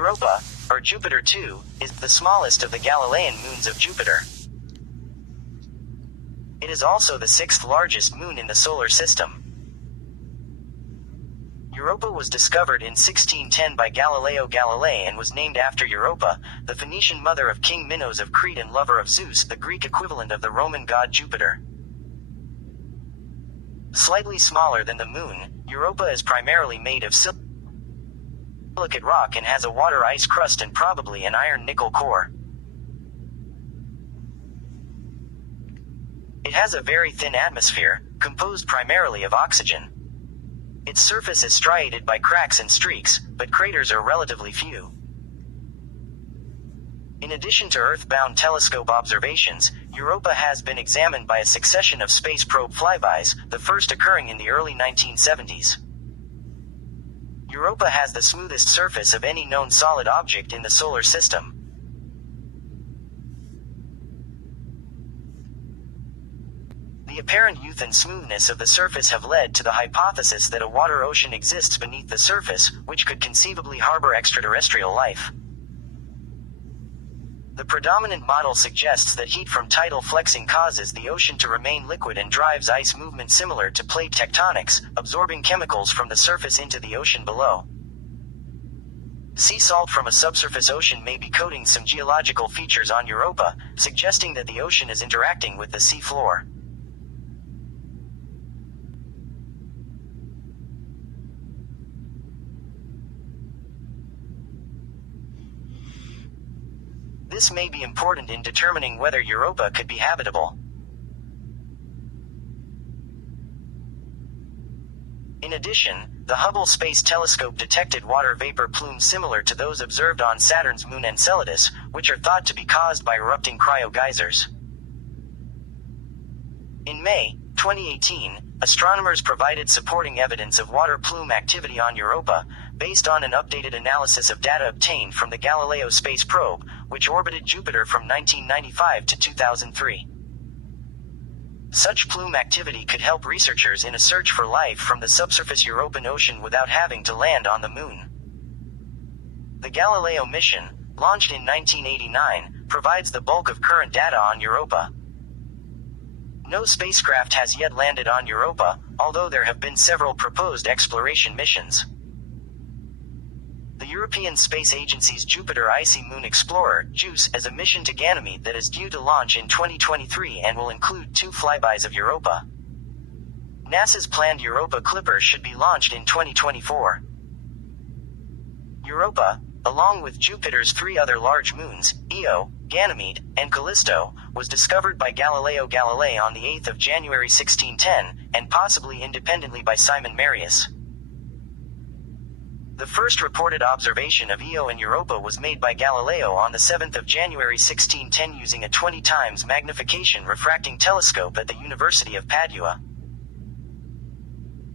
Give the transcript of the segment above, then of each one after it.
Europa, or Jupiter 2, is the smallest of the Galilean moons of Jupiter. It is also the sixth largest moon in the solar system. Europa was discovered in 1610 by Galileo Galilei and was named after Europa, the Phoenician mother of King Minos of Crete and lover of Zeus, the Greek equivalent of the Roman god Jupiter. Slightly smaller than the moon, Europa is primarily made of silicate rock and has a water ice crust and probably an iron-nickel core. It has a very thin atmosphere, composed primarily of oxygen. Its surface is striated by cracks and streaks, but craters are relatively few. In addition to Earth-bound telescope observations, Europa has been examined by a succession of space probe flybys, the first occurring in the early 1970s. Europa has the smoothest surface of any known solid object in the solar system. The apparent youth and smoothness of the surface have led to the hypothesis that a water ocean exists beneath the surface, which could conceivably harbor extraterrestrial life. The predominant model suggests that heat from tidal flexing causes the ocean to remain liquid and drives ice movement similar to plate tectonics, absorbing chemicals from the surface into the ocean below. Sea salt from a subsurface ocean may be coating some geological features on Europa, suggesting that the ocean is interacting with the sea floor. This may be important in determining whether Europa could be habitable. In addition, the Hubble Space Telescope detected water vapor plumes similar to those observed on Saturn's moon Enceladus, which are thought to be caused by erupting cryogeysers. In May 2018, astronomers provided supporting evidence of water plume activity on Europa, based on an updated analysis of data obtained from the Galileo space probe, which orbited Jupiter from 1995 to 2003. Such plume activity could help researchers in a search for life from the subsurface European ocean without having to land on the moon. The Galileo mission, launched in 1989, provides the bulk of current data on Europa. No spacecraft has yet landed on Europa, although there have been several proposed exploration missions. The European Space Agency's Jupiter Icy Moon Explorer, JUICE, has a mission to Ganymede that is due to launch in 2023 and will include 2 flybys of Europa. NASA's planned Europa Clipper should be launched in 2024. Europa, along with Jupiter's 3 other large moons, Io, Ganymede, and Callisto, was discovered by Galileo Galilei on the 8th of January 1610, and possibly independently by Simon Marius. The first reported observation of Io and Europa was made by Galileo on the 7th of January 1610 using a 20 times magnification refracting telescope at the University of Padua.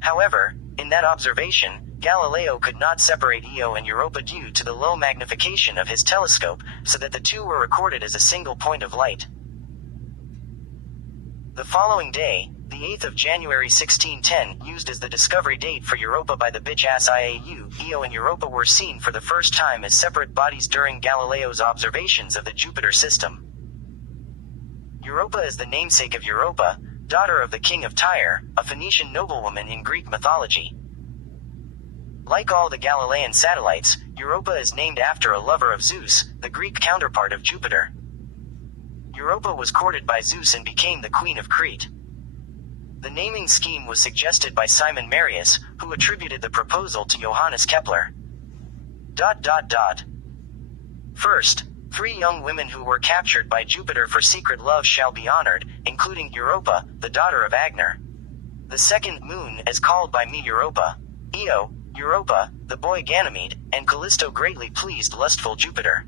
However, in that observation, Galileo could not separate Io and Europa due to the low magnification of his telescope, so that the two were recorded as a single point of light. The following day, the 8th of January 1610, used as the discovery date for Europa by the BICH-AS IAU, Io and Europa were seen for the first time as separate bodies during Galileo's observations of the Jupiter system. Europa is the namesake of Europa, daughter of the king of Tyre, a Phoenician noblewoman in Greek mythology. Like all the Galilean satellites, Europa is named after a lover of Zeus, the Greek counterpart of Jupiter. Europa was courted by Zeus and became the queen of Crete. The naming scheme was suggested by Simon Marius, who attributed the proposal to Johannes Kepler. First, 3 young women who were captured by Jupiter for secret love shall be honored, including Europa, the daughter of Agner. The second moon is called by me Europa. Io, Europa, the boy Ganymede, and Callisto greatly pleased lustful Jupiter.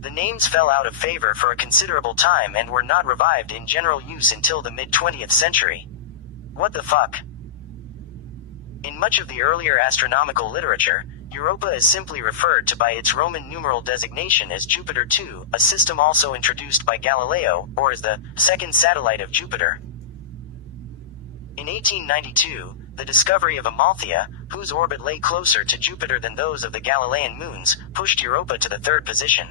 The names fell out of favor for a considerable time and were not revived in general use until the mid-20th century. What the fuck? In much of the earlier astronomical literature, Europa is simply referred to by its Roman numeral designation as Jupiter 2, a system also introduced by Galileo, or as the second satellite of Jupiter. In 1892, The discovery of Amalthea, whose orbit lay closer to Jupiter than those of the Galilean moons, pushed Europa to the third position.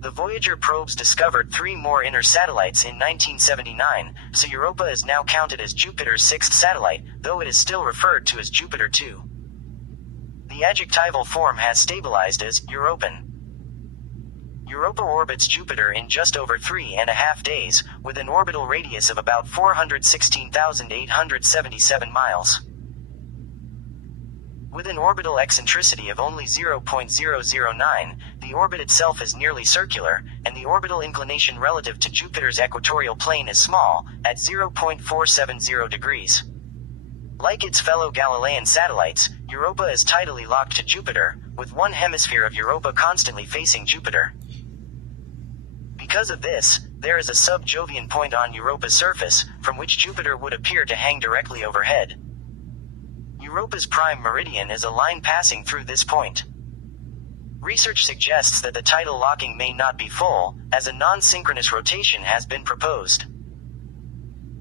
The Voyager probes discovered 3 more inner satellites in 1979, so Europa is now counted as Jupiter's 6th satellite, though it is still referred to as Jupiter 2. The adjectival form has stabilized as Europan. Europa orbits Jupiter in just over 3.5 days, with an orbital radius of about 416,877 miles. With an orbital eccentricity of only 0.009, the orbit itself is nearly circular, and the orbital inclination relative to Jupiter's equatorial plane is small, at 0.470 degrees. Like its fellow Galilean satellites, Europa is tidally locked to Jupiter, with one hemisphere of Europa constantly facing Jupiter. Because of this, there is a sub-Jovian point on Europa's surface, from which Jupiter would appear to hang directly overhead. Europa's prime meridian is a line passing through this point. Research suggests that the tidal locking may not be full, as a non-synchronous rotation has been proposed.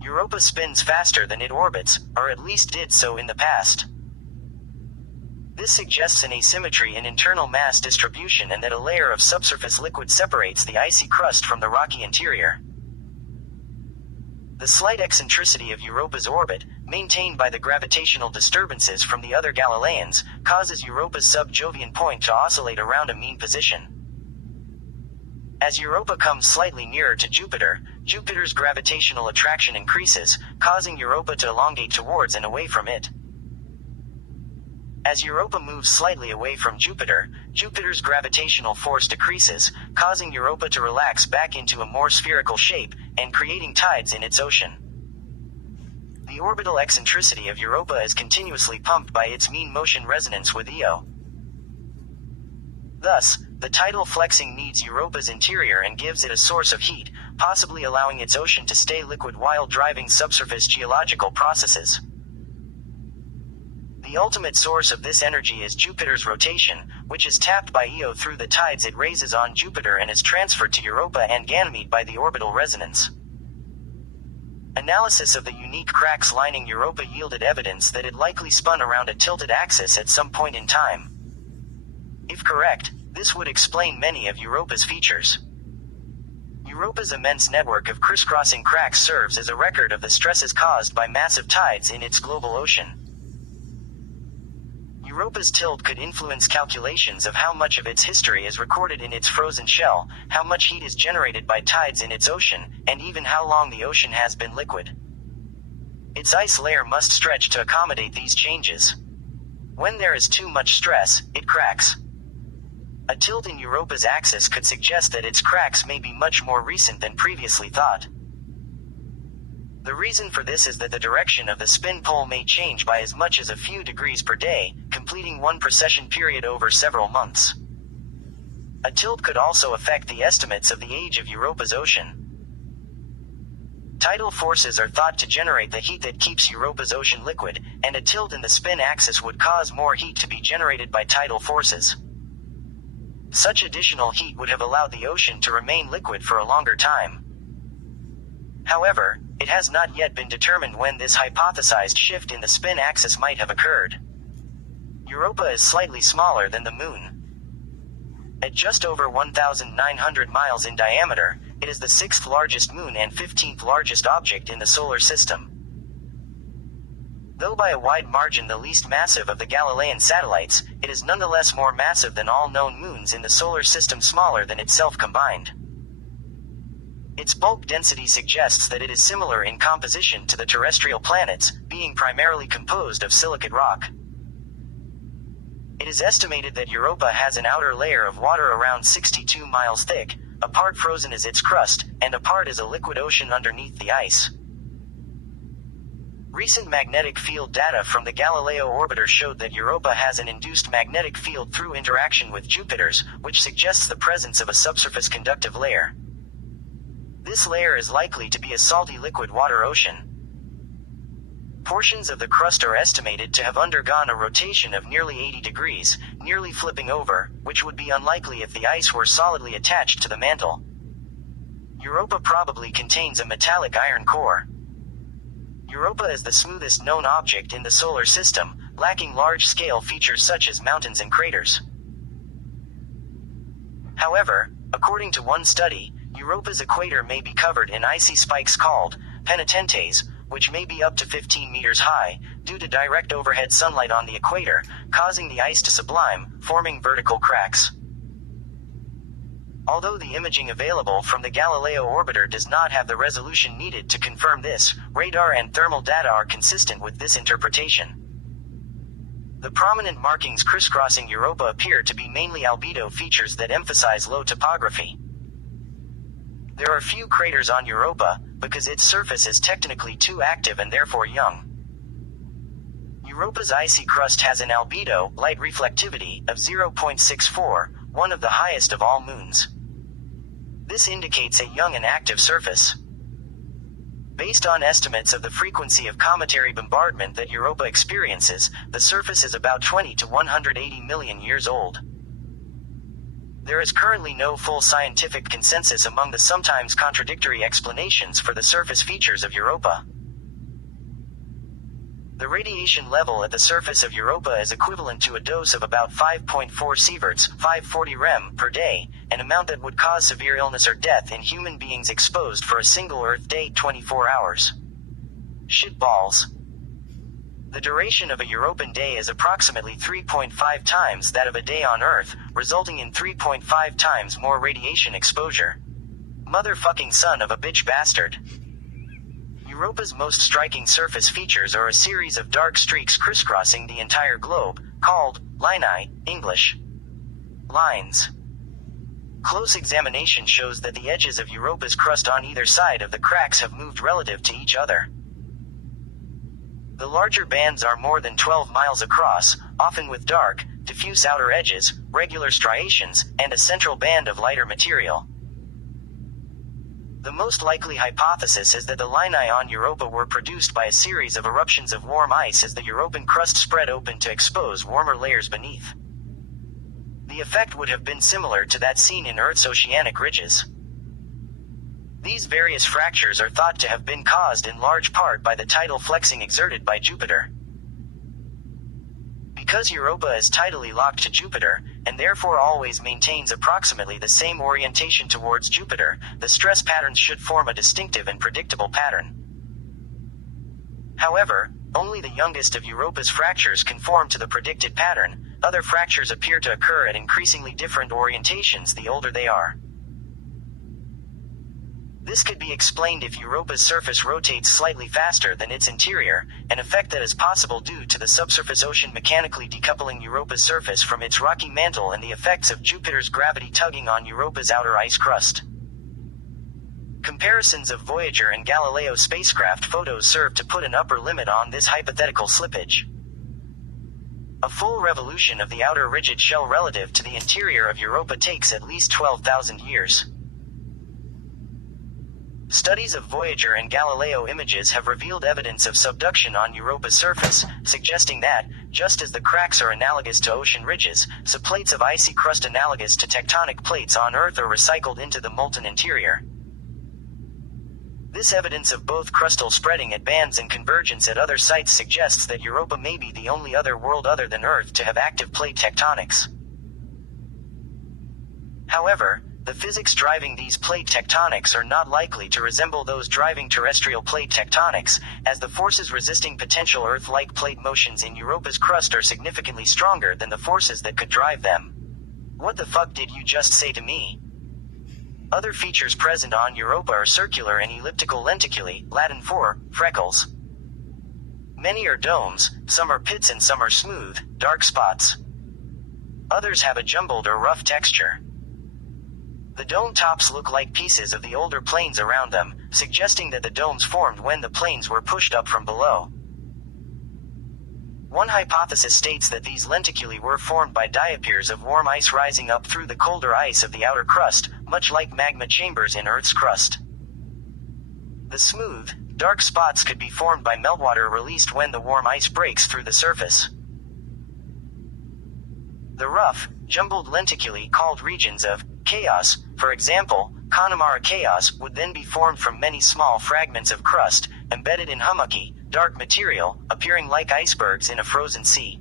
Europa spins faster than it orbits, or at least did so in the past. This suggests an asymmetry in internal mass distribution and that a layer of subsurface liquid separates the icy crust from the rocky interior. The slight eccentricity of Europa's orbit, maintained by the gravitational disturbances from the other Galileans, causes Europa's sub-Jovian point to oscillate around a mean position. As Europa comes slightly nearer to Jupiter, Jupiter's gravitational attraction increases, causing Europa to elongate towards and away from it. As Europa moves slightly away from Jupiter, Jupiter's gravitational force decreases, causing Europa to relax back into a more spherical shape, and creating tides in its ocean. The orbital eccentricity of Europa is continuously pumped by its mean motion resonance with Io. Thus, the tidal flexing needs Europa's interior and gives it a source of heat, possibly allowing its ocean to stay liquid while driving subsurface geological processes. The ultimate source of this energy is Jupiter's rotation, which is tapped by Io through the tides it raises on Jupiter and is transferred to Europa and Ganymede by the orbital resonance. Analysis of the unique cracks lining Europa yielded evidence that it likely spun around a tilted axis at some point in time. If correct, this would explain many of Europa's features. Europa's immense network of crisscrossing cracks serves as a record of the stresses caused by massive tides in its global ocean. Europa's tilt could influence calculations of how much of its history is recorded in its frozen shell, how much heat is generated by tides in its ocean, and even how long the ocean has been liquid. Its ice layer must stretch to accommodate these changes. When there is too much stress, it cracks. A tilt in Europa's axis could suggest that its cracks may be much more recent than previously thought. The reason for this is that the direction of the spin pole may change by as much as a few degrees per day, completing one precession period over several months. A tilt could also affect the estimates of the age of Europa's ocean. Tidal forces are thought to generate the heat that keeps Europa's ocean liquid, and a tilt in the spin axis would cause more heat to be generated by tidal forces. Such additional heat would have allowed the ocean to remain liquid for a longer time. However, it has not yet been determined when this hypothesized shift in the spin axis might have occurred. Europa is slightly smaller than the Moon. At just over 1,900 miles in diameter, it is the 6th largest moon and 15th largest object in the solar system. Though by a wide margin the least massive of the Galilean satellites, it is nonetheless more massive than all known moons in the solar system, smaller than itself combined. Its bulk density suggests that it is similar in composition to the terrestrial planets, being primarily composed of silicate rock. It is estimated that Europa has an outer layer of water around 62 miles thick, a part frozen as its crust, and a part is a liquid ocean underneath the ice. Recent magnetic field data from the Galileo orbiter showed that Europa has an induced magnetic field through interaction with Jupiter's, which suggests the presence of a subsurface conductive layer. This layer is likely to be a salty liquid water ocean. Portions of the crust are estimated to have undergone a rotation of nearly 80 degrees, nearly flipping over, which would be unlikely if the ice were solidly attached to the mantle. Europa probably contains a metallic iron core. Europa is the smoothest known object in the solar system, lacking large-scale features such as mountains and craters. However, according to one study, Europa's equator may be covered in icy spikes called penitentes, which may be up to 15 meters high, due to direct overhead sunlight on the equator, causing the ice to sublime, forming vertical cracks. Although the imaging available from the Galileo orbiter does not have the resolution needed to confirm this, radar and thermal data are consistent with this interpretation. The prominent markings crisscrossing Europa appear to be mainly albedo features that emphasize low topography. There are few craters on Europa, because its surface is technically too active and therefore young. Europa's icy crust has an albedo, light reflectivity, of 0.64, one of the highest of all moons. This indicates a young and active surface. Based on estimates of the frequency of cometary bombardment that Europa experiences, the surface is about 20 to 180 million years old. There is currently no full scientific consensus among the sometimes contradictory explanations for the surface features of Europa. The radiation level at the surface of Europa is equivalent to a dose of about 5.4 sieverts, 540 rem per day, an amount that would cause severe illness or death in human beings exposed for a single Earth day 24 hours. Shitballs. The duration of a Europan day is approximately 3.5 times that of a day on Earth, resulting in 3.5 times more radiation exposure. Motherfucking son of a bitch bastard. Europa's most striking surface features are a series of dark streaks crisscrossing the entire globe, called lineae, English lines. Close examination shows that the edges of Europa's crust on either side of the cracks have moved relative to each other. The larger bands are more than 12 miles across, often with dark, diffuse outer edges, regular striations, and a central band of lighter material. The most likely hypothesis is that the lineae on Europa were produced by a series of eruptions of warm ice as the Europan crust spread open to expose warmer layers beneath. The effect would have been similar to that seen in Earth's oceanic ridges. These various fractures are thought to have been caused in large part by the tidal flexing exerted by Jupiter. Because Europa is tidally locked to Jupiter, and therefore always maintains approximately the same orientation towards Jupiter, the stress patterns should form a distinctive and predictable pattern. However, only the youngest of Europa's fractures conform to the predicted pattern. Other fractures appear to occur at increasingly different orientations the older they are. This could be explained if Europa's surface rotates slightly faster than its interior, an effect that is possible due to the subsurface ocean mechanically decoupling Europa's surface from its rocky mantle and the effects of Jupiter's gravity tugging on Europa's outer ice crust. Comparisons of Voyager and Galileo spacecraft photos serve to put an upper limit on this hypothetical slippage. A full revolution of the outer rigid shell relative to the interior of Europa takes at least 12,000 years. Studies of Voyager and Galileo images have revealed evidence of subduction on Europa's surface, suggesting that, just as the cracks are analogous to ocean ridges, subplates of icy crust analogous to tectonic plates on Earth are recycled into the molten interior. This evidence of both crustal spreading at bands and convergence at other sites suggests that Europa may be the only other world other than Earth to have active plate tectonics. However, the physics driving these plate tectonics are not likely to resemble those driving terrestrial plate tectonics, as the forces resisting potential Earth-like plate motions in Europa's crust are significantly stronger than the forces that could drive them. What the fuck did you just say to me? Other features present on Europa are circular and elliptical lenticulae, Latin for freckles. Many are domes, some are pits and some are smooth, dark spots. Others have a jumbled or rough texture. The dome tops look like pieces of the older plains around them, suggesting that the domes formed when the plains were pushed up from below. One hypothesis states that these lenticulae were formed by diapirs of warm ice rising up through the colder ice of the outer crust, much like magma chambers in Earth's crust. The smooth, dark spots could be formed by meltwater released when the warm ice breaks through the surface. The rough, jumbled lenticulae called regions of chaos, for example, Connemara chaos, would then be formed from many small fragments of crust, embedded in hummocky, dark material, appearing like icebergs in a frozen sea.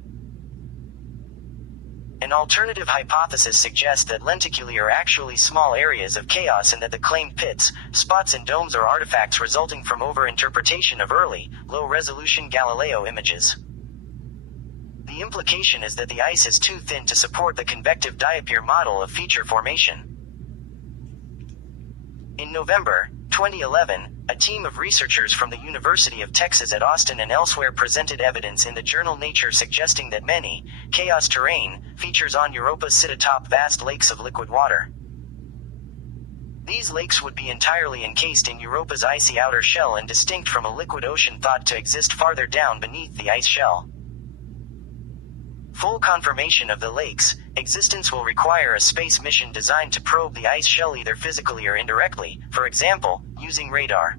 An alternative hypothesis suggests that lenticulae are actually small areas of chaos and that the claimed pits, spots and domes are artifacts resulting from over-interpretation of early, low-resolution Galileo images. The implication is that the ice is too thin to support the convective diapir model of feature formation. In November 2011, a team of researchers from the University of Texas at Austin and elsewhere presented evidence in the journal Nature suggesting that many chaos terrain features on Europa sit atop vast lakes of liquid water. These lakes would be entirely encased in Europa's icy outer shell and distinct from a liquid ocean thought to exist farther down beneath the ice shell. Full confirmation of the lake's existence will require a space mission designed to probe the ice shell either physically or indirectly, for example, using radar.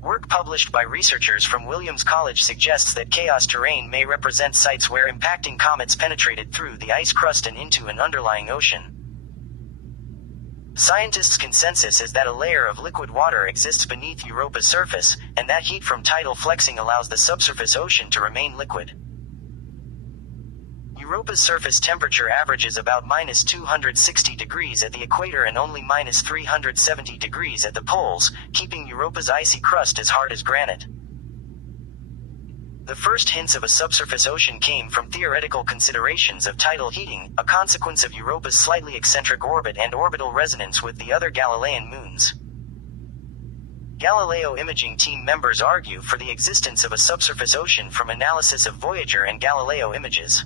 Work published by researchers from Williams College suggests that chaos terrain may represent sites where impacting comets penetrated through the ice crust and into an underlying ocean. Scientists' consensus is that a layer of liquid water exists beneath Europa's surface, and that heat from tidal flexing allows the subsurface ocean to remain liquid. Europa's surface temperature averages about minus 260 degrees at the equator and only minus 370 degrees at the poles, keeping Europa's icy crust as hard as granite. The first hints of a subsurface ocean came from theoretical considerations of tidal heating, a consequence of Europa's slightly eccentric orbit and orbital resonance with the other Galilean moons. Galileo imaging team members argue for the existence of a subsurface ocean from analysis of Voyager and Galileo images.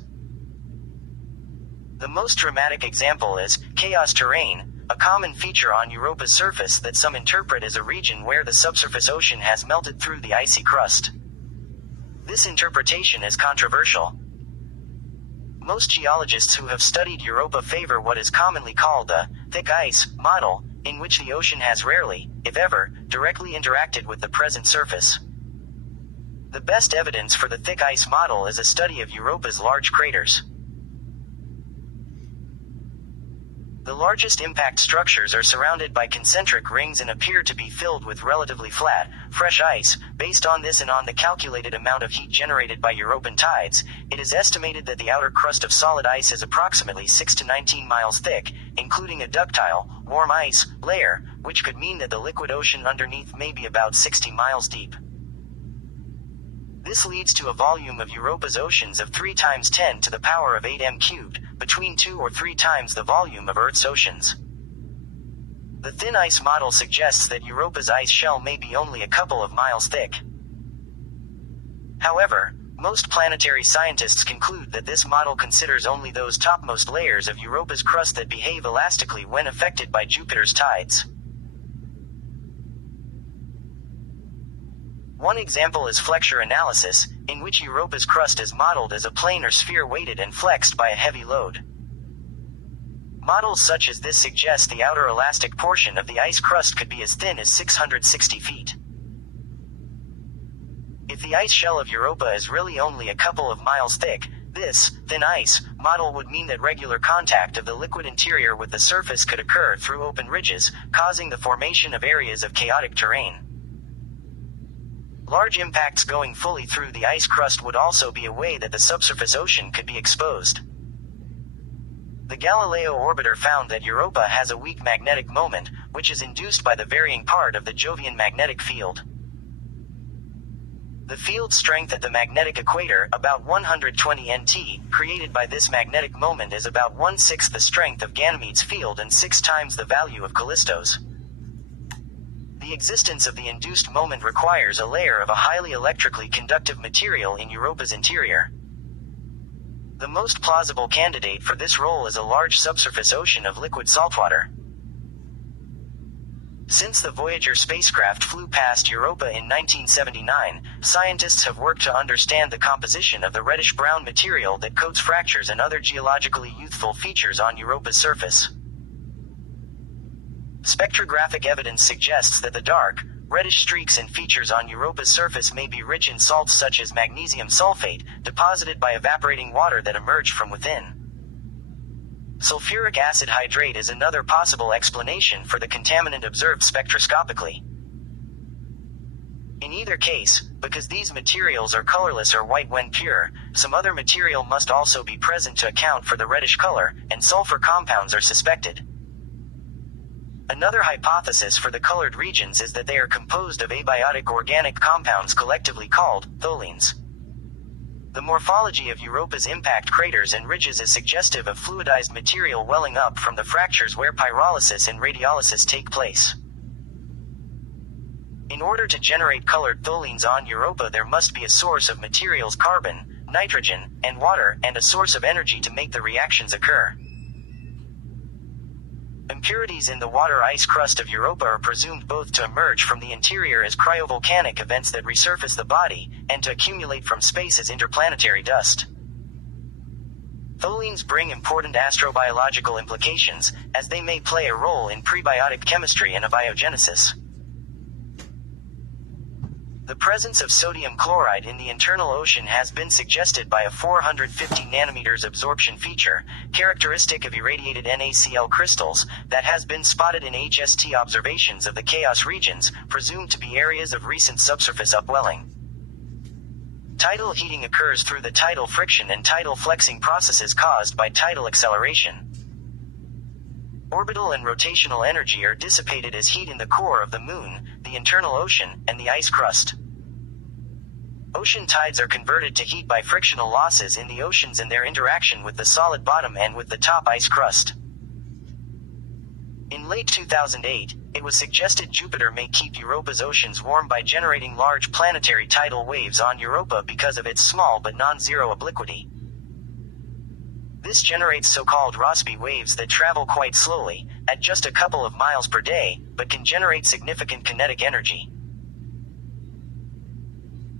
The most dramatic example is chaos terrain, a common feature on Europa's surface that some interpret as a region where the subsurface ocean has melted through the icy crust. This interpretation is controversial. Most geologists who have studied Europa favor what is commonly called the thick ice model, in which the ocean has rarely, if ever, directly interacted with the present surface. The best evidence for the thick ice model is a study of Europa's large craters. The largest impact structures are surrounded by concentric rings and appear to be filled with relatively flat, fresh ice. Based on this and on the calculated amount of heat generated by European tides, it is estimated that the outer crust of solid ice is approximately 6 to 19 miles thick, including a ductile, warm ice layer, which could mean that the liquid ocean underneath may be about 60 miles deep. This leads to a volume of Europa's oceans of 3 times 10 to the power of 8 m cubed, between 2 or 3 times the volume of Earth's oceans. The thin ice model suggests that Europa's ice shell may be only a couple of miles thick. However, most planetary scientists conclude that this model considers only those topmost layers of Europa's crust that behave elastically when affected by Jupiter's tides. One example is flexure analysis, in which Europa's crust is modeled as a plane or sphere weighted and flexed by a heavy load. Models such as this suggest the outer elastic portion of the ice crust could be as thin as 660 feet. If the ice shell of Europa is really only a couple of miles thick, this thin ice model would mean that regular contact of the liquid interior with the surface could occur through open ridges, causing the formation of areas of chaotic terrain. Large impacts going fully through the ice crust would also be a way that the subsurface ocean could be exposed. The Galileo orbiter found that Europa has a weak magnetic moment, which is induced by the varying part of the Jovian magnetic field. The field strength at the magnetic equator, about 120 Nt, created by this magnetic moment is about 1/6 the strength of Ganymede's field and 6 times the value of Callisto's. The existence of the induced moment requires a layer of a highly electrically conductive material in Europa's interior. The most plausible candidate for this role is a large subsurface ocean of liquid saltwater. Since the Voyager spacecraft flew past Europa in 1979, scientists have worked to understand the composition of the reddish-brown material that coats fractures and other geologically youthful features on Europa's surface. Spectrographic evidence suggests that the dark, reddish streaks and features on Europa's surface may be rich in salts such as magnesium sulfate, deposited by evaporating water that emerged from within. Sulfuric acid hydrate is another possible explanation for the contaminant observed spectroscopically. In either case, because these materials are colorless or white when pure, some other material must also be present to account for the reddish color, and sulfur compounds are suspected. Another hypothesis for the colored regions is that they are composed of abiotic organic compounds collectively called tholins. The morphology of Europa's impact craters and ridges is suggestive of fluidized material welling up from the fractures where pyrolysis and radiolysis take place. In order to generate colored tholins on Europa, there must be a source of materials carbon, nitrogen, and water, and a source of energy to make the reactions occur. Impurities in the water ice crust of Europa are presumed both to emerge from the interior as cryovolcanic events that resurface the body, and to accumulate from space as interplanetary dust. Tholins bring important astrobiological implications, as they may play a role in prebiotic chemistry and abiogenesis. The presence of sodium chloride in the internal ocean has been suggested by a 450 nanometers absorption feature, characteristic of irradiated NaCl crystals, that has been spotted in HST observations of the chaos regions, presumed to be areas of recent subsurface upwelling. Tidal heating occurs through the tidal friction and tidal flexing processes caused by tidal acceleration. Orbital and rotational energy are dissipated as heat in the core of the Moon, the internal ocean, and the ice crust. Ocean tides are converted to heat by frictional losses in the oceans and their interaction with the solid bottom and with the top ice crust. In late 2008, it was suggested Jupiter may keep Europa's oceans warm by generating large planetary tidal waves on Europa because of its small but non-zero obliquity. This generates so-called Rossby waves that travel quite slowly, at just a couple of miles per day, but can generate significant kinetic energy.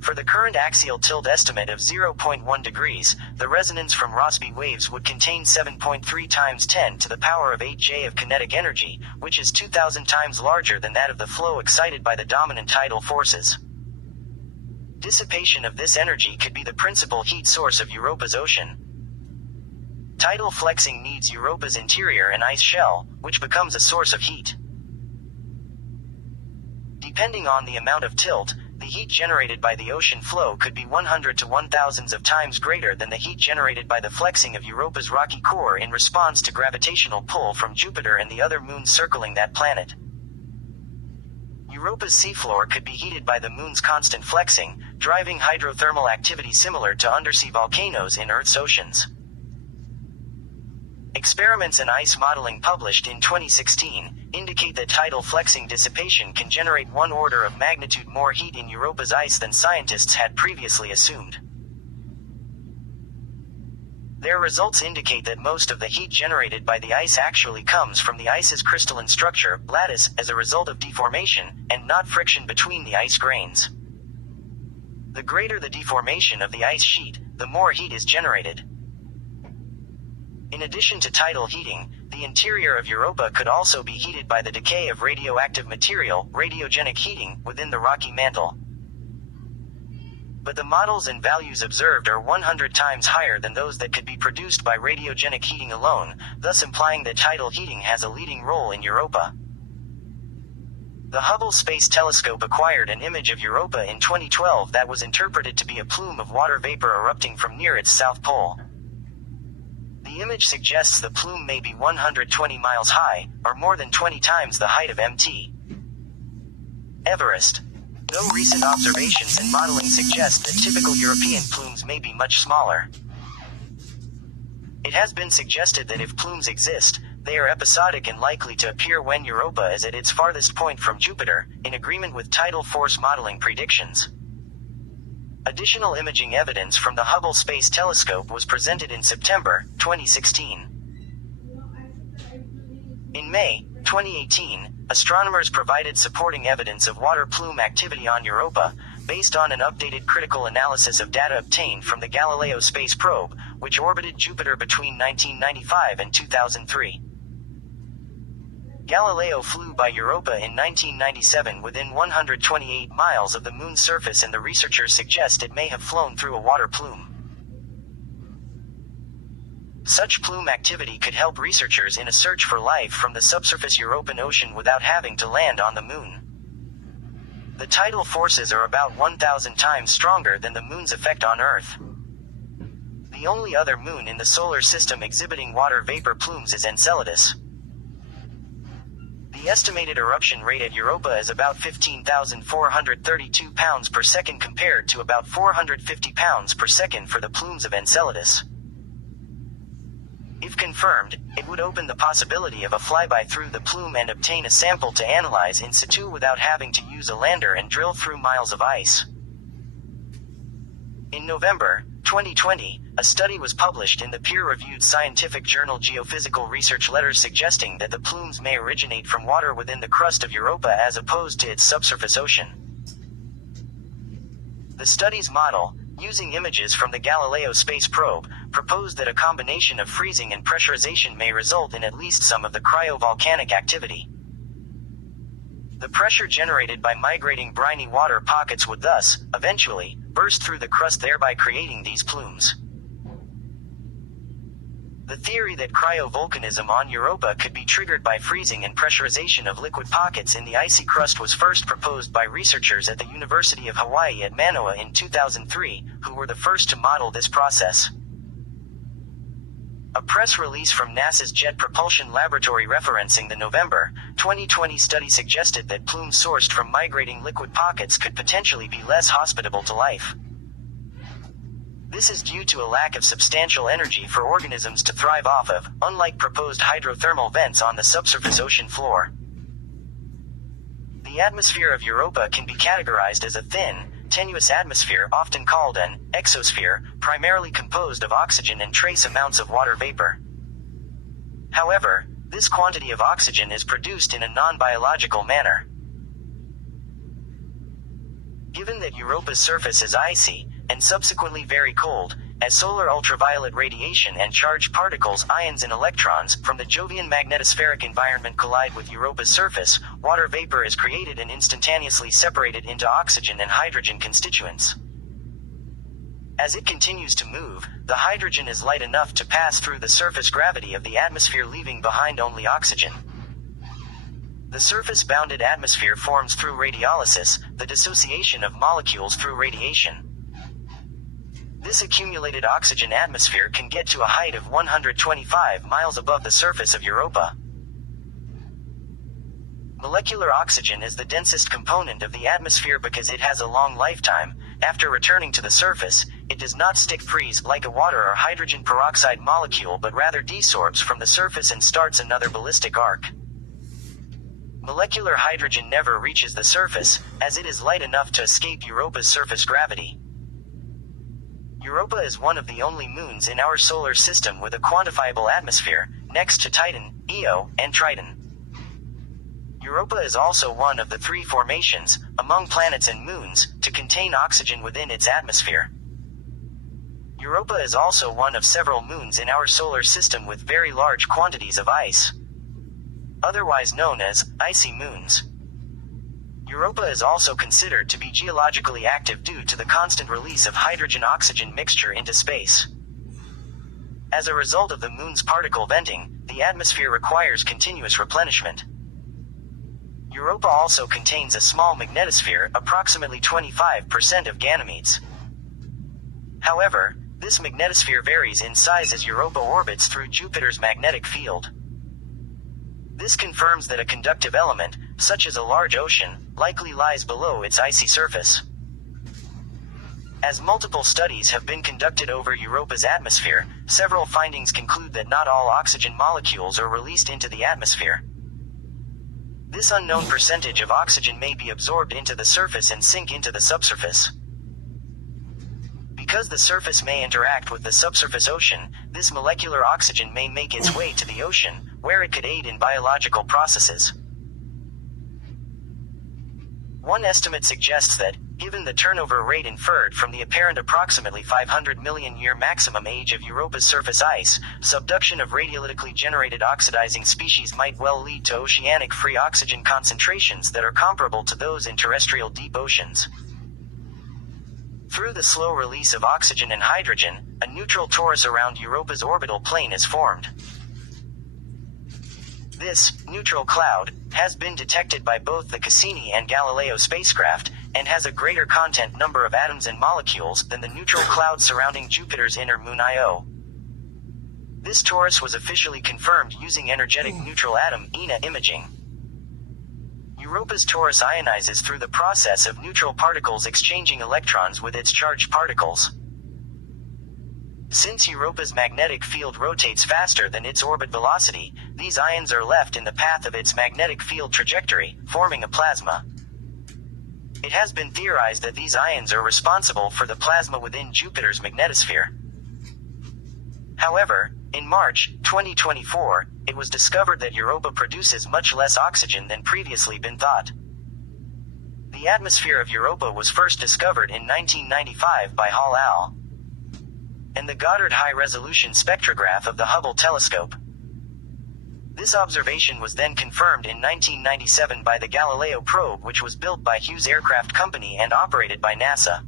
For the current axial tilt estimate of 0.1 degrees, the resonance from Rossby waves would contain 7.3 times 10 to the power of 8 J of kinetic energy, which is 2,000 times larger than that of the flow excited by the dominant tidal forces. Dissipation of this energy could be the principal heat source of Europa's ocean. Tidal flexing needs Europa's interior and ice shell, which becomes a source of heat. Depending on the amount of tilt, the heat generated by the ocean flow could be 100 to 1,000 of times greater than the heat generated by the flexing of Europa's rocky core in response to gravitational pull from Jupiter and the other moons circling that planet. Europa's seafloor could be heated by the Moon's constant flexing, driving hydrothermal activity similar to undersea volcanoes in Earth's oceans. Experiments and ice modeling published in 2016 indicate that tidal flexing dissipation can generate 1 order of magnitude more heat in Europa's ice than scientists had previously assumed. Their results indicate that most of the heat generated by the ice actually comes from the ice's crystalline structure, lattice, as a result of deformation, and not friction between the ice grains. The greater the deformation of the ice sheet, the more heat is generated. In addition to tidal heating, the interior of Europa could also be heated by the decay of radioactive material, radiogenic heating, within the rocky mantle. But the models and values observed are 100 times higher than those that could be produced by radiogenic heating alone, thus implying that tidal heating has a leading role in Europa. The Hubble Space Telescope acquired an image of Europa in 2012 that was interpreted to be a plume of water vapor erupting from near its south pole. The image suggests the plume may be 120 miles high, or more than 20 times the height of Mt. Everest. Though recent observations and modeling suggest that typical European plumes may be much smaller. It has been suggested that if plumes exist, they are episodic and likely to appear when Europa is at its farthest point from Jupiter, in agreement with tidal force modeling predictions. Additional imaging evidence from the Hubble Space Telescope was presented in September 2016. In May 2018, astronomers provided supporting evidence of water plume activity on Europa, based on an updated critical analysis of data obtained from the Galileo space probe, which orbited Jupiter between 1995 and 2003. Galileo flew by Europa in 1997 within 128 miles of the Moon's surface, and the researchers suggest it may have flown through a water plume. Such plume activity could help researchers in a search for life from the subsurface European ocean without having to land on the Moon. The tidal forces are about 1,000 times stronger than the moon's effect on Earth. The only other moon in the solar system exhibiting water vapor plumes is Enceladus. The estimated eruption rate at Europa is about 15,432 pounds per second compared to about 450 pounds per second for the plumes of Enceladus. If confirmed, it would open the possibility of a flyby through the plume and obtain a sample to analyze in situ without having to use a lander and drill through miles of ice. In November 2020, a study was published in the peer-reviewed scientific journal Geophysical Research Letters suggesting that the plumes may originate from water within the crust of Europa as opposed to its subsurface ocean. The study's model, using images from the Galileo space probe, proposed that a combination of freezing and pressurization may result in at least some of the cryovolcanic activity. The pressure generated by migrating briny water pockets would thus, eventually, burst through the crust, thereby creating these plumes. The theory that cryovolcanism on Europa could be triggered by freezing and pressurization of liquid pockets in the icy crust was first proposed by researchers at the University of Hawaii at Manoa in 2003, who were the first to model this process. A press release from NASA's Jet Propulsion Laboratory referencing the November 2020 study suggested that plumes sourced from migrating liquid pockets could potentially be less hospitable to life. This is due to a lack of substantial energy for organisms to thrive off of, unlike proposed hydrothermal vents on the subsurface ocean floor. The atmosphere of Europa can be categorized as a thin, tenuous atmosphere, often called an exosphere, primarily composed of oxygen and trace amounts of water vapor. However, this quantity of oxygen is produced in a non-biological manner. Given that Europa's surface is icy, and subsequently very cold, as solar ultraviolet radiation and charged particles, ions and electrons, from the Jovian magnetospheric environment collide with Europa's surface, water vapor is created and instantaneously separated into oxygen and hydrogen constituents. As it continues to move, the hydrogen is light enough to pass through the surface gravity of the atmosphere, leaving behind only oxygen. The surface-bounded atmosphere forms through radiolysis, the dissociation of molecules through radiation. This accumulated oxygen atmosphere can get to a height of 125 miles above the surface of Europa. Molecular oxygen is the densest component of the atmosphere because it has a long lifetime. After returning to the surface, it does not freeze like a water or hydrogen peroxide molecule, but rather desorbs from the surface and starts another ballistic arc. Molecular hydrogen never reaches the surface, as it is light enough to escape Europa's surface gravity. Europa is one of the only moons in our solar system with a quantifiable atmosphere, next to Titan, Io, and Triton. Europa is also one of the three formations, among planets and moons, to contain oxygen within its atmosphere. Europa is also one of several moons in our solar system with very large quantities of ice, otherwise known as icy moons. Europa is also considered to be geologically active due to the constant release of hydrogen-oxygen mixture into space. As a result of the moon's particle venting, the atmosphere requires continuous replenishment. Europa also contains a small magnetosphere, approximately 25% of Ganymedes. However, this magnetosphere varies in size as Europa orbits through Jupiter's magnetic field. This confirms that a conductive element, such as a large ocean, likely lies below its icy surface. As multiple studies have been conducted over Europa's atmosphere, several findings conclude that not all oxygen molecules are released into the atmosphere. This unknown percentage of oxygen may be absorbed into the surface and sink into the subsurface. Because the surface may interact with the subsurface ocean, this molecular oxygen may make its way to the ocean, where it could aid in biological processes. One estimate suggests that, given the turnover rate inferred from the apparent approximately 500 million year maximum age of Europa's surface ice, subduction of radiolytically generated oxidizing species might well lead to oceanic free oxygen concentrations that are comparable to those in terrestrial deep oceans. Through the slow release of oxygen and hydrogen, a neutral torus around Europa's orbital plane is formed. This neutral cloud has been detected by both the Cassini and Galileo spacecraft, and has a greater content number of atoms and molecules than the neutral cloud surrounding Jupiter's inner moon Io. This torus was officially confirmed using energetic neutral atom (ENA) imaging. Europa's torus ionizes through the process of neutral particles exchanging electrons with its charged particles. Since Europa's magnetic field rotates faster than its orbit velocity, these ions are left in the path of its magnetic field trajectory, forming a plasma. It has been theorized that these ions are responsible for the plasma within Jupiter's magnetosphere. However, in March 2024, it was discovered that Europa produces much less oxygen than previously been thought. The atmosphere of Europa was first discovered in 1995 by Hall al. and the Goddard High-Resolution Spectrograph of the Hubble telescope. This observation was then confirmed in 1997 by the Galileo probe, which was built by Hughes Aircraft Company and operated by NASA.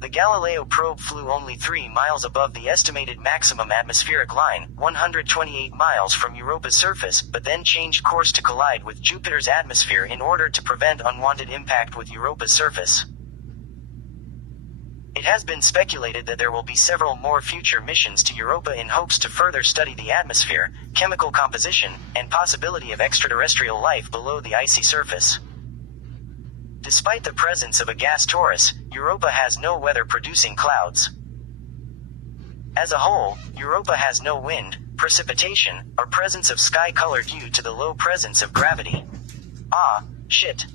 The Galileo probe flew only 3 miles above the estimated maximum atmospheric line, 128 miles from Europa's surface, but then changed course to collide with Jupiter's atmosphere in order to prevent unwanted impact with Europa's surface. It has been speculated that there will be several more future missions to Europa in hopes to further study the atmosphere, chemical composition, and possibility of extraterrestrial life below the icy surface. Despite the presence of a gas torus, Europa has no weather-producing clouds. As a whole, Europa has no wind, precipitation, or presence of sky color due to the low presence of gravity. Ah, shit.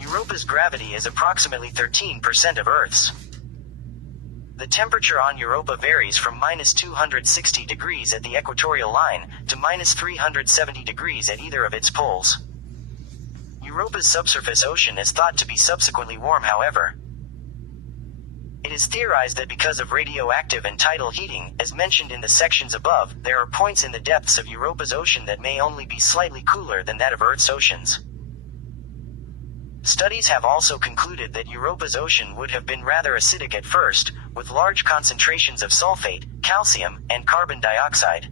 Europa's gravity is approximately 13% of Earth's. The temperature on Europa varies from -260 degrees at the equatorial line to -370 degrees at either of its poles. Europa's subsurface ocean is thought to be subsequently warm, however. It is theorized that because of radioactive and tidal heating, as mentioned in the sections above, there are points in the depths of Europa's ocean that may only be slightly cooler than that of Earth's oceans. Studies have also concluded that Europa's ocean would have been rather acidic at first, with large concentrations of sulfate, calcium, and carbon dioxide.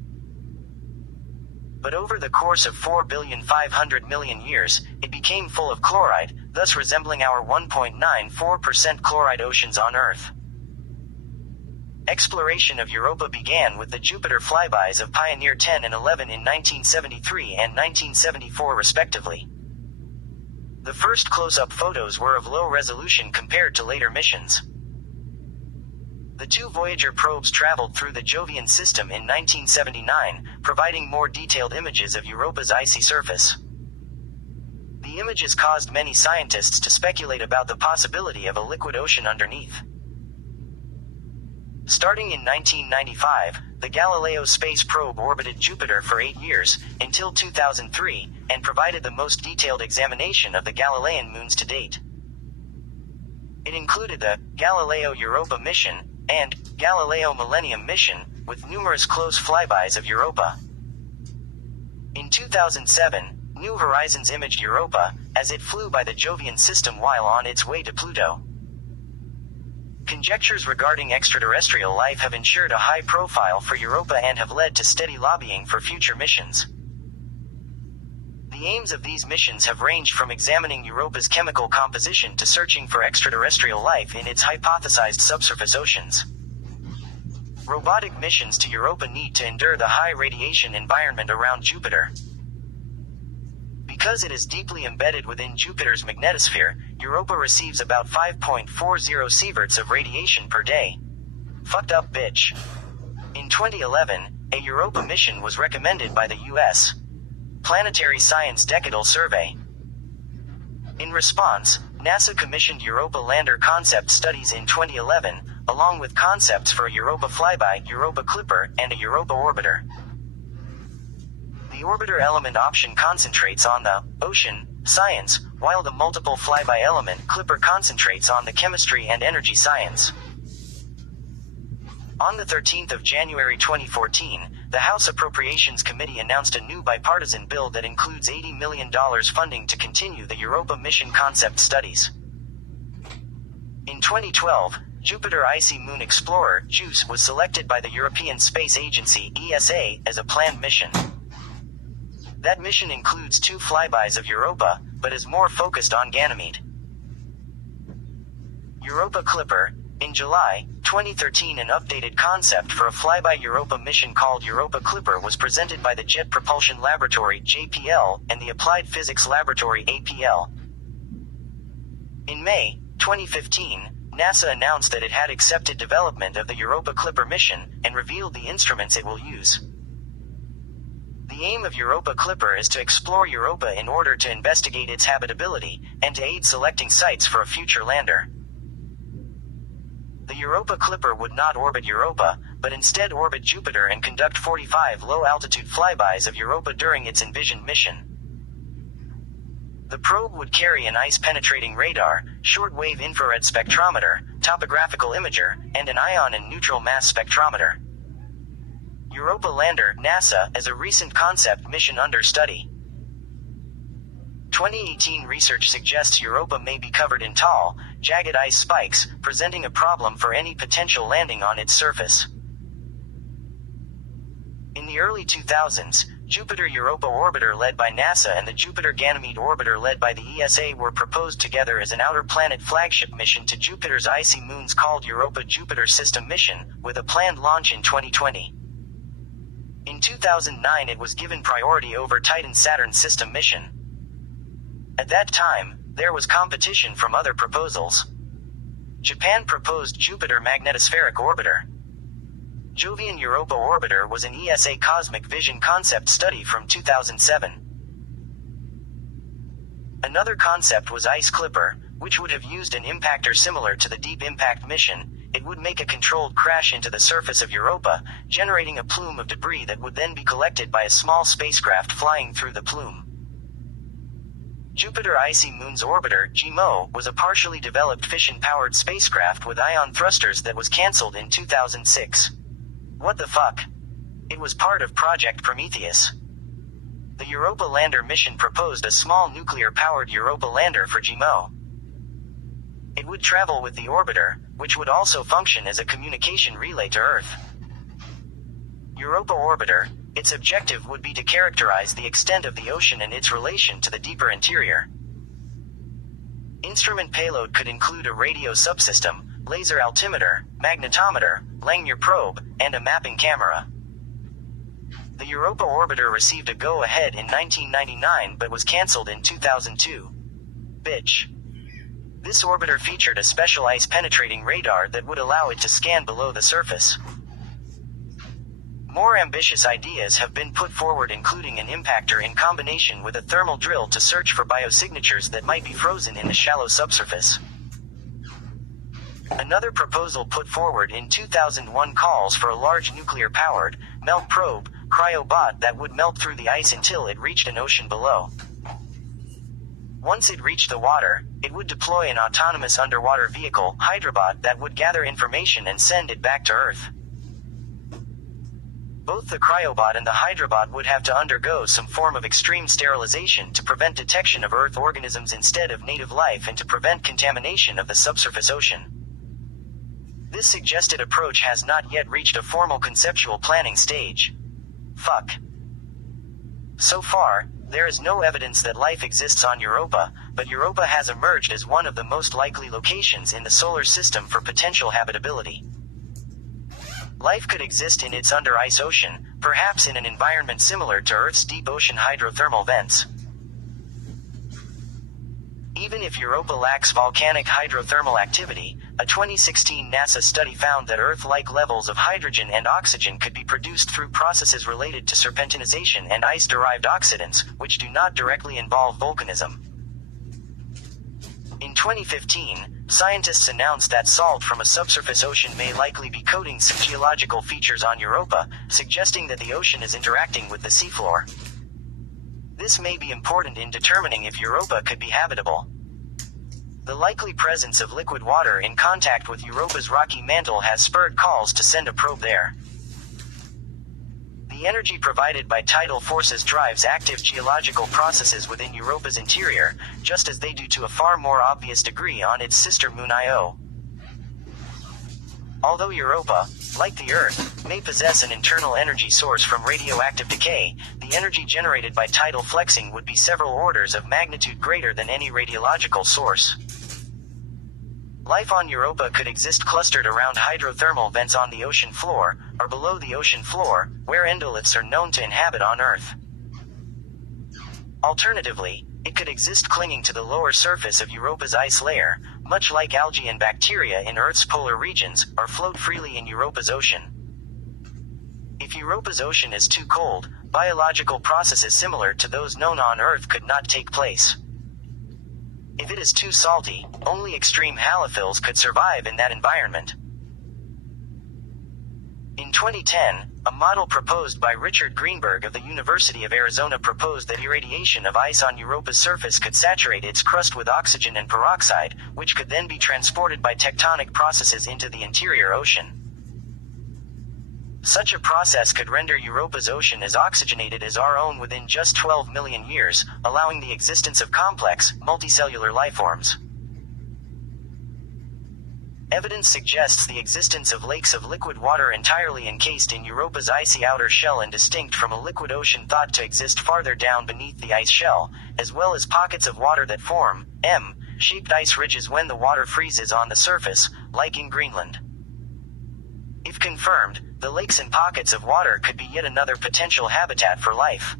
But over the course of 4,500,000,000 years, it became full of chloride, thus resembling our 1.94% chloride oceans on Earth. Exploration of Europa began with the Jupiter flybys of Pioneer 10 and 11 in 1973 and 1974 respectively. The first close-up photos were of low resolution compared to later missions. The 2 Voyager probes traveled through the Jovian system in 1979, providing more detailed images of Europa's icy surface. The images caused many scientists to speculate about the possibility of a liquid ocean underneath. Starting in 1995, the Galileo space probe orbited Jupiter for 8 years, until 2003, and provided the most detailed examination of the Galilean moons to date. It included the Galileo Europa mission and Galileo Millennium mission, with numerous close flybys of Europa. In 2007, New Horizons imaged Europa, as it flew by the Jovian system while on its way to Pluto. Conjectures regarding extraterrestrial life have ensured a high profile for Europa and have led to steady lobbying for future missions. The aims of these missions have ranged from examining Europa's chemical composition to searching for extraterrestrial life in its hypothesized subsurface oceans. Robotic missions to Europa need to endure the high radiation environment around Jupiter. Because it is deeply embedded within Jupiter's magnetosphere, Europa receives about 5.40 sieverts of radiation per day. Fucked up bitch. In 2011, a Europa mission was recommended by the U.S. Planetary Science Decadal Survey. In response, NASA commissioned Europa lander concept studies in 2011, along with concepts for a Europa flyby, Europa Clipper, and a Europa orbiter. The orbiter element option concentrates on the ocean science, while the multiple flyby element Clipper concentrates on the chemistry and energy science. On the 13th of January 2014, the House Appropriations Committee announced a new bipartisan bill that includes $80 million funding to continue the Europa mission concept studies. In 2012, Jupiter Icy Moon Explorer, JUICE, was selected by the European Space Agency, ESA, as a planned mission. That mission includes 2 flybys of Europa, but is more focused on Ganymede. Europa Clipper. In July 2013, an updated concept for a flyby Europa mission called Europa Clipper was presented by the Jet Propulsion Laboratory (JPL) and the Applied Physics Laboratory (APL). In May 2015, NASA announced that it had accepted development of the Europa Clipper mission and revealed the instruments it will use. The aim of Europa Clipper is to explore Europa in order to investigate its habitability and to aid selecting sites for a future lander. The Europa Clipper would not orbit Europa, but instead orbit Jupiter and conduct 45 low-altitude flybys of Europa during its envisioned mission. The probe would carry an ice-penetrating radar, short-wave infrared spectrometer, topographical imager, and an ion and neutral mass spectrometer. Europa Lander, NASA, as a recent concept mission under study. 2018 research suggests Europa may be covered in tall, jagged ice spikes, presenting a problem for any potential landing on its surface. In the early 2000s, Jupiter-Europa orbiter led by NASA and the Jupiter-Ganymede orbiter led by the ESA were proposed together as an outer planet flagship mission to Jupiter's icy moons called Europa Jupiter System Mission, with a planned launch in 2020. In 2009 it was given priority over Titan-Saturn System Mission. At that time, there was competition from other proposals. Japan proposed Jupiter Magnetospheric Orbiter. Jovian Europa Orbiter was an ESA Cosmic Vision concept study from 2007. Another concept was Ice Clipper, which would have used an impactor similar to the Deep Impact mission. It would make a controlled crash into the surface of Europa, generating a plume of debris that would then be collected by a small spacecraft flying through the plume. Jupiter Icy Moons Orbiter, JIMO, was a partially developed fission-powered spacecraft with ion thrusters that was cancelled in 2006. What the fuck? It was part of Project Prometheus. The Europa Lander mission proposed a small nuclear-powered Europa Lander for JIMO. It would travel with the orbiter, which would also function as a communication relay to Earth. Europa Orbiter. Its objective would be to characterize the extent of the ocean and its relation to the deeper interior. Instrument payload could include a radio subsystem, laser altimeter, magnetometer, Langmuir probe, and a mapping camera. The Europa Orbiter received a go-ahead in 1999 but was cancelled in 2002. Bitch. This orbiter featured a special ice-penetrating radar that would allow it to scan below the surface. More ambitious ideas have been put forward, including an impactor in combination with a thermal drill to search for biosignatures that might be frozen in the shallow subsurface. Another proposal put forward in 2001 calls for a large nuclear-powered, melt probe, cryobot that would melt through the ice until it reached an ocean below. Once it reached the water, it would deploy an autonomous underwater vehicle, Hydrobot, that would gather information and send it back to Earth. Both the cryobot and the Hydrobot would have to undergo some form of extreme sterilization to prevent detection of Earth organisms instead of native life and to prevent contamination of the subsurface ocean. This suggested approach has not yet reached a formal conceptual planning stage. Fuck. So far, there is no evidence that life exists on Europa, but Europa has emerged as one of the most likely locations in the solar system for potential habitability. Life could exist in its under-ice ocean, perhaps in an environment similar to Earth's deep ocean hydrothermal vents. Even if Europa lacks volcanic hydrothermal activity, a 2016 NASA study found that Earth-like levels of hydrogen and oxygen could be produced through processes related to serpentinization and ice-derived oxidants, which do not directly involve volcanism. In 2015, scientists announced that salt from a subsurface ocean may likely be coating some geological features on Europa, suggesting that the ocean is interacting with the seafloor. This may be important in determining if Europa could be habitable. The likely presence of liquid water in contact with Europa's rocky mantle has spurred calls to send a probe there. The energy provided by tidal forces drives active geological processes within Europa's interior, just as they do to a far more obvious degree on its sister moon Io. Although Europa, like the Earth, may possess an internal energy source from radioactive decay, the energy generated by tidal flexing would be several orders of magnitude greater than any radiological source. Life on Europa could exist clustered around hydrothermal vents on the ocean floor, or below the ocean floor, where endoliths are known to inhabit on Earth. Alternatively, it could exist clinging to the lower surface of Europa's ice layer, much like algae and bacteria in Earth's polar regions, or float freely in Europa's ocean. If Europa's ocean is too cold, biological processes similar to those known on Earth could not take place. If it is too salty, only extreme halophils could survive in that environment. In 2010, a model proposed by Richard Greenberg of the University of Arizona proposed that irradiation of ice on Europa's surface could saturate its crust with oxygen and peroxide, which could then be transported by tectonic processes into the interior ocean. Such a process could render Europa's ocean as oxygenated as our own within just 12 million years, allowing the existence of complex, multicellular lifeforms. Evidence suggests the existence of lakes of liquid water entirely encased in Europa's icy outer shell and distinct from a liquid ocean thought to exist farther down beneath the ice shell, as well as pockets of water that form M-shaped ice ridges when the water freezes on the surface, like in Greenland. If confirmed, the lakes and pockets of water could be yet another potential habitat for life.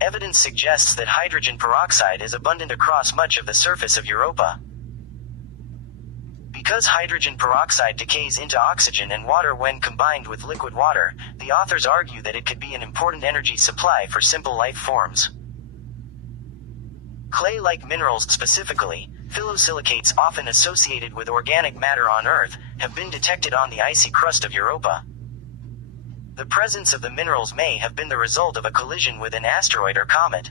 Evidence suggests that hydrogen peroxide is abundant across much of the surface of Europa. Because hydrogen peroxide decays into oxygen and water when combined with liquid water, the authors argue that it could be an important energy supply for simple life forms. Clay-like minerals, specifically phyllosilicates often associated with organic matter on Earth, have been detected on the icy crust of Europa. The presence of the minerals may have been the result of a collision with an asteroid or comet.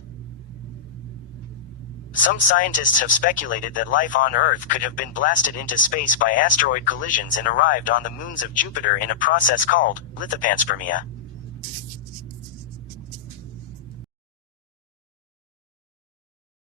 Some scientists have speculated that life on Earth could have been blasted into space by asteroid collisions and arrived on the moons of Jupiter in a process called lithopanspermia.